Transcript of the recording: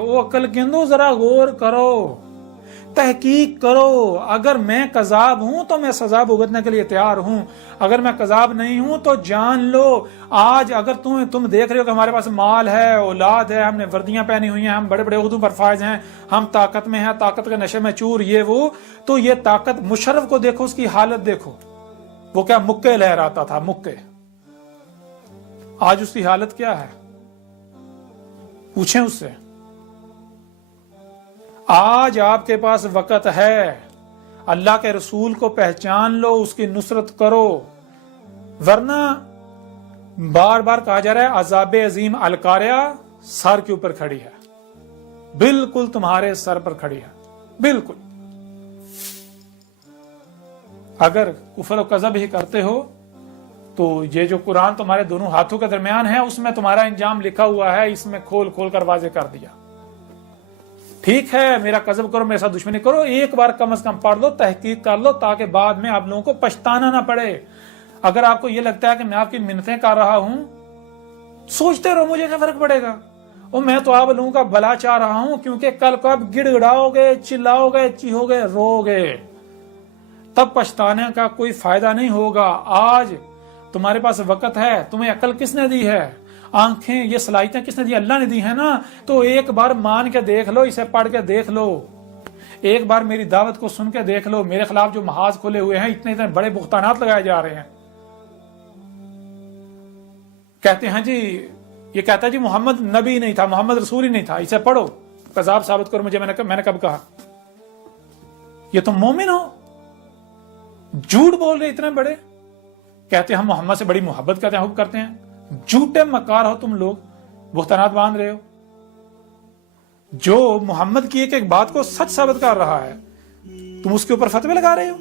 وہ عقل کندو ذرا غور کرو، تحقیق کرو. اگر میں کذاب ہوں تو میں سزا بھگتنے کے لیے تیار ہوں، اگر میں کذاب نہیں ہوں تو جان لو. آج اگر تم دیکھ رہے ہو کہ ہمارے پاس مال ہے، اولاد ہے، ہم نے وردیاں پہنی ہوئی ہیں، ہم بڑے بڑے عہدوں پر فائز ہیں، ہم طاقت میں ہیں، طاقت کے نشے میں چور، یہ وہ، تو یہ طاقت مشرف کو دیکھو، اس کی حالت دیکھو، وہ کیا مکے لہراتا تھا، مکے. آج اس کی حالت کیا ہے؟ پوچھیں اس سے. آج آپ کے پاس وقت ہے، اللہ کے رسول کو پہچان لو، اس کی نصرت کرو، ورنہ بار بار کہا جا رہا ہے عذاب عظیم القاریہ سر کے اوپر کھڑی ہے، بالکل تمہارے سر پر کھڑی ہے، بالکل. اگر کفر و کذب ہی کرتے ہو تو یہ جو قرآن تمہارے دونوں ہاتھوں کے درمیان ہے، اس میں تمہارا انجام لکھا ہوا ہے، اس میں کھول کھول کر واضح کر دیا. ٹھیک ہے، میرا کذب کرو، میرے ساتھ دشمنی کرو، ایک بار کم از کم پڑھ لو، تحقیق کر لو، تاکہ بعد میں آپ لوگوں کو پچھتانا نہ پڑے. اگر آپ کو یہ لگتا ہے کہ میں آپ کی منتیں کر رہا ہوں، سوچتے رہو، مجھے کیا فرق پڑے گا، اور میں تو آپ لوگوں کا بھلا چاہ رہا ہوں، کیونکہ کل کو آپ گڑ گڑاؤ گے، چلاؤ گے، چیہو گے، رو گے، تب پچھتانے کا کوئی فائدہ نہیں ہوگا. آج تمہارے پاس وقت ہے. تمہیں عقل کس نے دی ہے؟ آنکھیں، یہ صلاحیتیں کس نے دی؟ اللہ نے دی ہے نا. تو ایک بار مان کے دیکھ لو، اسے پڑھ کے دیکھ لو، ایک بار میری دعوت کو سن کے دیکھ لو. میرے خلاف جو محاذ کھلے ہوئے ہیں، اتنے بڑے بہتانات لگائے جا رہے ہیں. کہتے ہیں جی، یہ کہتا ہے جی محمد نبی نہیں تھا، محمد رسول ہی نہیں تھا، اسے پڑھو، کذاب ثابت کرو مجھے. میں نے کب کہا؟ یہ تم مومن ہو؟ جھوٹ بول رہے اتنے بڑے، کہتے ہیں ہم محمد سے بڑی محبت کرتے ہیں، حب کرتے ہیں. جھوٹے مکار ہو تم لوگ، بہتانات باندھ رہے ہو. جو محمد کی ایک ایک بات کو سچ ثابت کر رہا ہے، تم اس کے اوپر فتوے لگا رہے ہو.